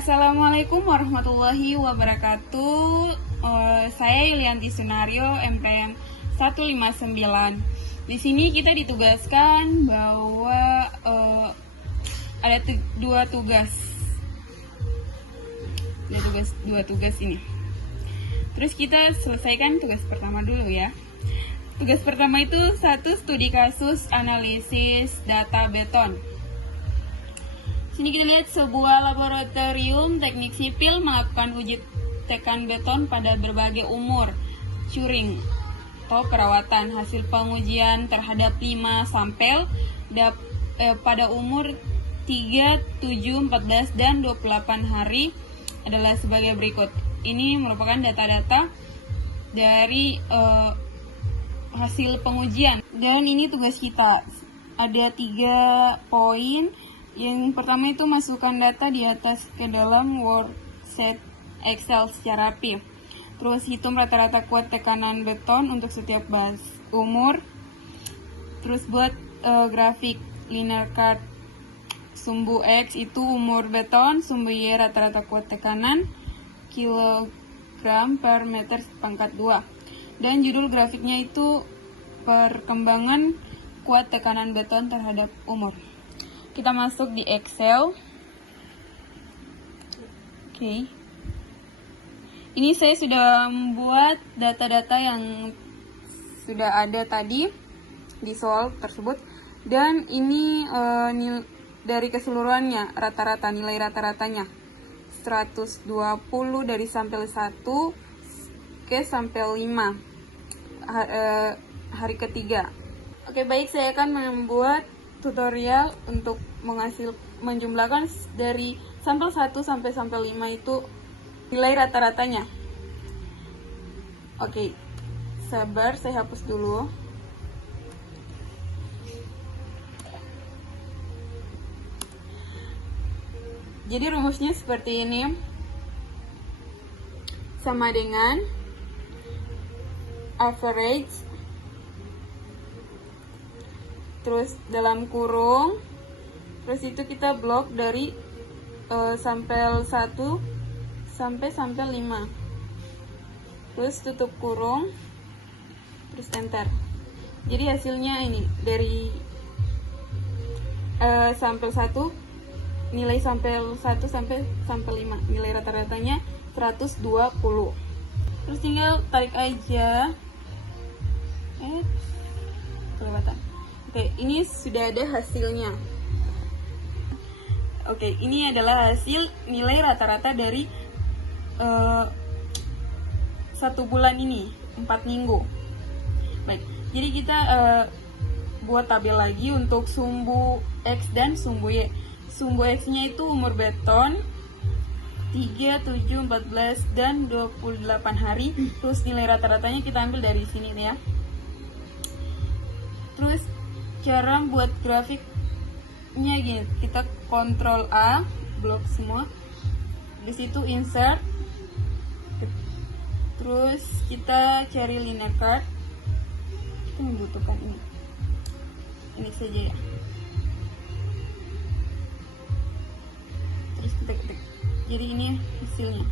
Assalamualaikum warahmatullahi wabarakatuh. Saya Yulianti Sunario, MPM 159. Di sini kita ditugaskan bahwa ada dua tugas ini. Terus kita selesaikan tugas pertama dulu ya. Tugas pertama itu 1. Studi kasus analisis data beton. Sini kita lihat sebuah laboratorium teknik sipil melakukan uji tekan beton pada berbagai umur curing atau perawatan. Hasil pengujian terhadap 5 sampel pada umur 3, 7, 14, dan 28 hari adalah sebagai berikut. Ini merupakan data-data dari hasil pengujian. Dan ini tugas kita. Ada 3 poin. Yang pertama itu masukkan data di atas ke dalam worksheet Excel secara rapi. Terus hitung rata-rata kuat tekanan beton untuk setiap umur. Terus buat grafik linear chart. Sumbu X itu umur beton, sumbu Y rata-rata kuat tekanan kilogram per meter pangkat 2. Dan judul grafiknya itu perkembangan kuat tekanan beton terhadap umur. Kita masuk di Excel. Oke. Ini saya sudah membuat data-data yang sudah ada tadi di soal tersebut. Dan ini dari keseluruhannya, rata-rata, nilai rata-ratanya 120 dari sampel 1 ke sampel 5 hari ketiga. Oke, baik, saya akan membuat tutorial untuk menjumlahkan dari sampel 1 sampai sampel 5 itu nilai rata-ratanya. Oke, sabar, saya hapus dulu. Jadi rumusnya seperti ini. Sama dengan average, terus dalam kurung, terus itu kita blok dari sampel 1 sampai sampel 5, terus tutup kurung, terus enter. Jadi hasilnya ini dari sampel 1, nilai sampel 1 sampai sampel 5, nilai rata-ratanya 120. Terus tinggal tarik aja. Kelewatan. Oke, ini sudah ada hasilnya. Oke, ini adalah hasil nilai rata-rata dari 1 bulan ini, 4 minggu. Baik, jadi kita buat tabel lagi untuk sumbu X dan sumbu Y. Sumbu X-nya itu umur beton 3, 7, 14, dan 28 hari. Terus nilai rata-ratanya kita ambil dari sini ya. Terus cara buat grafiknya gini, kita Ctrl A, blok semua. Di situ insert. Terus kita cari linear chart. Kita membutuhkan ini. Ini saja ya. Terus kita ketik. Jadi ini hasilnya.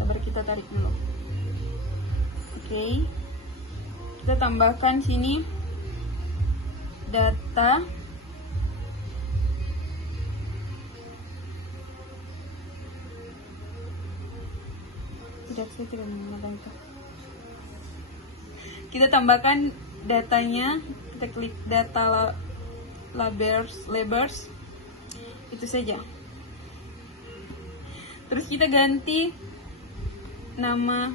Sabar, kita tarik dulu. Oke. Kita tambahkan sini data saya tidak menggunakan. Kita tambahkan datanya, kita klik data labels, itu saja. Terus kita ganti nama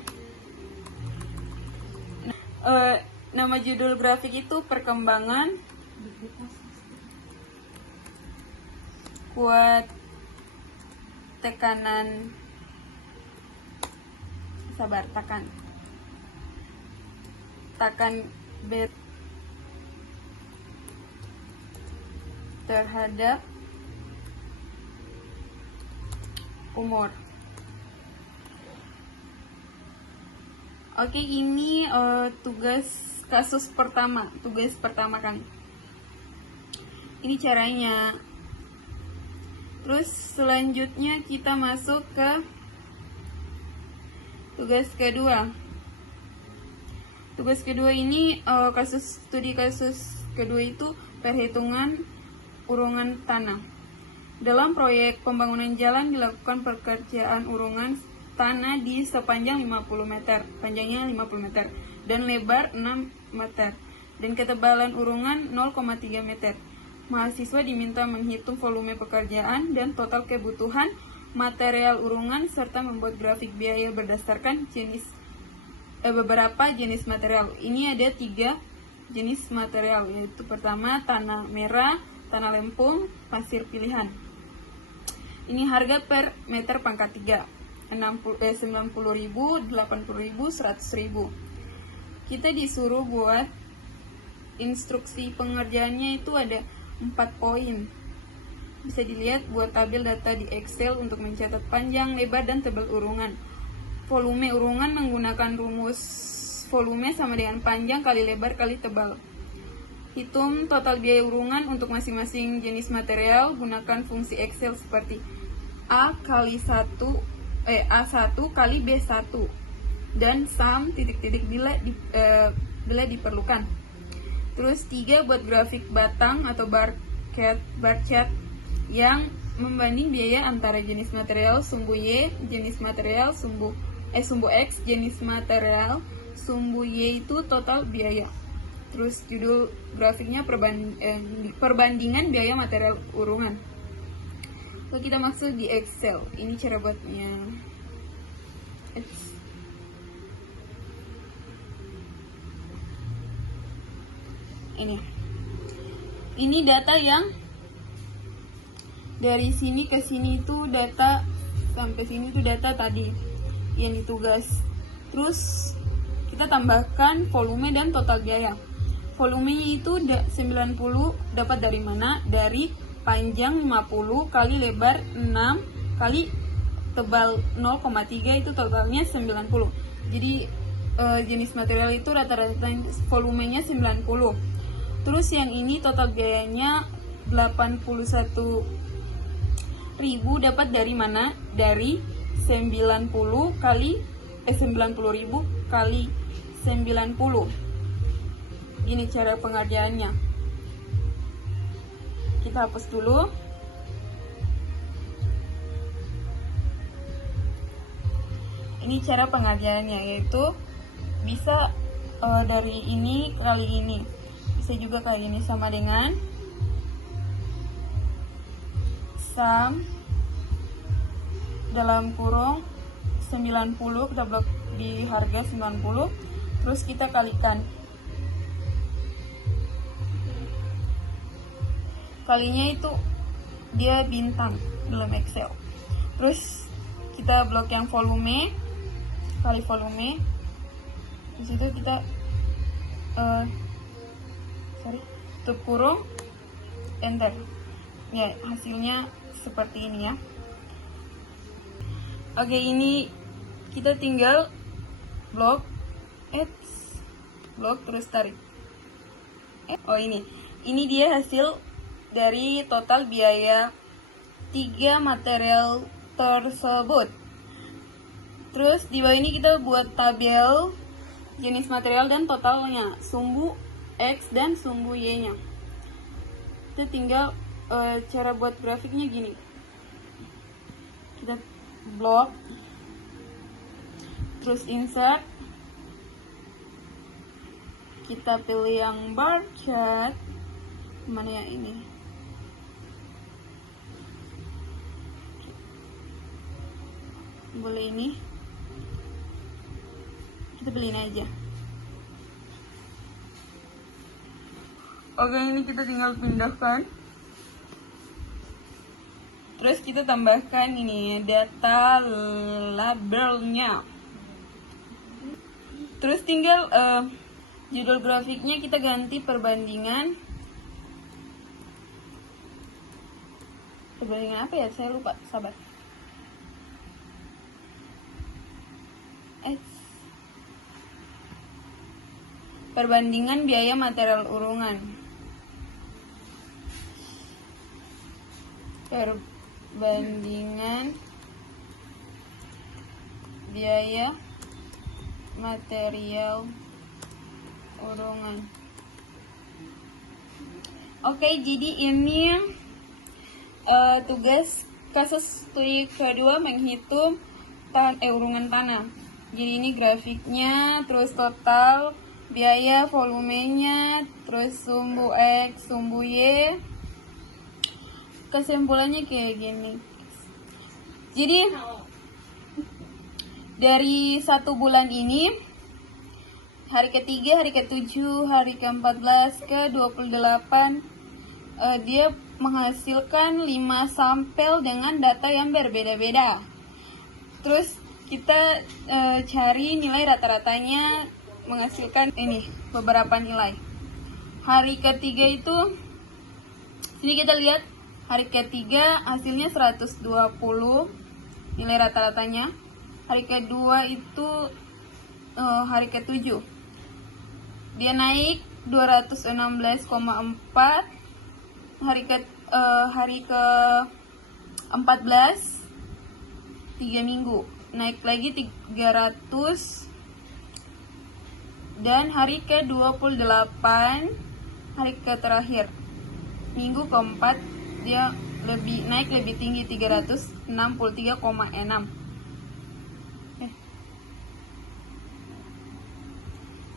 judul grafik itu perkembangan kuat tekanan takan bet terhadap umur. Oke, ini tugas pertama kan. Ini caranya. Terus selanjutnya kita masuk ke tugas kedua. Tugas kedua ini studi kasus kedua itu perhitungan urungan tanah. Dalam proyek pembangunan jalan dilakukan pekerjaan urungan tanah di sepanjang 50 meter, panjangnya 50 meter, dan lebar 6 meter, dan ketebalan urungan 0,3 meter. Mahasiswa diminta menghitung volume pekerjaan dan total kebutuhan material urungan serta membuat grafik biaya berdasarkan beberapa jenis material. Ini ada 3 jenis material, yaitu pertama tanah merah, tanah lempung, pasir pilihan. Ini harga per meter pangkat 3, 90.000, 80.000, 100.000. Kita disuruh buat instruksi pengerjaannya itu ada 4 poin. Bisa dilihat buat tabel data di Excel untuk mencatat panjang, lebar, dan tebal urungan. Volume urungan menggunakan rumus volume sama dengan panjang kali lebar kali tebal. Hitung total biaya urungan untuk masing-masing jenis material, gunakan fungsi Excel seperti A1 kali B1 dan sum titik-titik bila diperlukan. Terus 3, buat grafik batang atau bar chart yang membanding biaya antara jenis material sumbu Y, jenis material sumbu X, jenis material sumbu Y itu total biaya. Terus judul grafiknya perbandingan biaya material urungan. Lalu kita masuk di Excel. Ini cara buatnya. Ini data yang dari sini ke sini itu data, sampai sini itu data tadi yang ditugas. Terus kita tambahkan volume dan total biaya. Volumenya itu 90 dapat dari mana? Dari panjang 50 kali lebar 6 kali tebal 0,3 itu totalnya 90. Jadi jenis material itu rata-rata volumenya 90. Terus yang ini total biayanya 81.000 dapat dari mana? Dari 90.000 kali 90. Ini cara pengerjaannya. Kita hapus dulu. Ini cara pengerjaannya, yaitu bisa dari ini kali ini, bisa juga kali ini, sama dengan sum dalam kurung 90, kita blok di harga 90, terus kita kalikan. Kalinya itu dia bintang dalam Excel. Terus kita blok yang volume kali volume. Di situ kita tutup kurung, enter. Ya, hasilnya seperti ini ya. Oke, ini kita tinggal blok terus tarik. Oh, ini dia hasil dari total biaya 3 material tersebut. Terus di bawah ini kita buat tabel jenis material dan totalnya, sumbu X dan sumbu Y nya. Kita tinggal cara buat grafiknya gini. Kita blok, terus insert, kita pilih yang bar chart. Mana yang ini? Boleh ini, kita pilih ini aja. Oke, ini kita tinggal pindahkan. Terus kita tambahkan ini data labelnya. Terus tinggal judul grafiknya kita ganti perbandingan. Perbandingan apa ya? Saya lupa, sabar. Perbandingan biaya material urungan. Bandingan biaya material urungan. Oke, jadi ini tugas kasus studi kedua menghitung urungan tanah. Jadi ini grafiknya, terus total biaya, volumenya, terus sumbu X, sumbu Y. Kesimpulannya kayak gini. Jadi dari 1 bulan ini, hari ketiga, hari ke-7, hari ke-14, ke-28, dia menghasilkan 5 sampel dengan data yang berbeda-beda. Terus kita cari nilai rata-ratanya, menghasilkan ini beberapa nilai. Hari ketiga itu, sini kita lihat hari ketiga hasilnya 120 nilai rata-ratanya. Hari kedua itu hari ke-7 dia naik 216,4. Hari ke-14 3 minggu naik lagi 300, dan hari ke-28 hari terakhir minggu keempat dia naik lebih tinggi 363,6.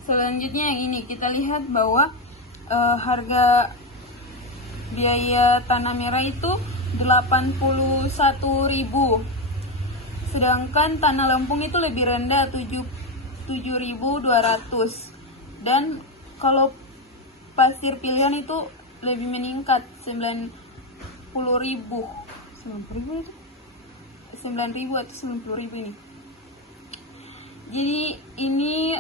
Selanjutnya yang ini kita lihat bahwa harga biaya tanah merah itu 81.000, sedangkan tanah lempung itu lebih rendah 7.200, dan kalau pasir pilihan itu lebih meningkat 90.000 atau 90.000 ini. Jadi ini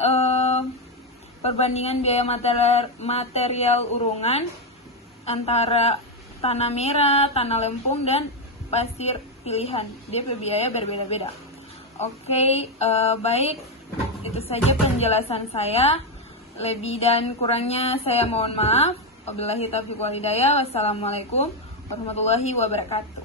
perbandingan biaya material urungan antara tanah merah, tanah lempung, dan pasir pilihan. Dia berbiaya berbeda-beda. Oke, baik, itu saja penjelasan saya. Lebih dan kurangnya saya mohon maaf. Wabillahi taufiq wal hidayah. Wassalamualaikum warahmatullahi wabarakatuh.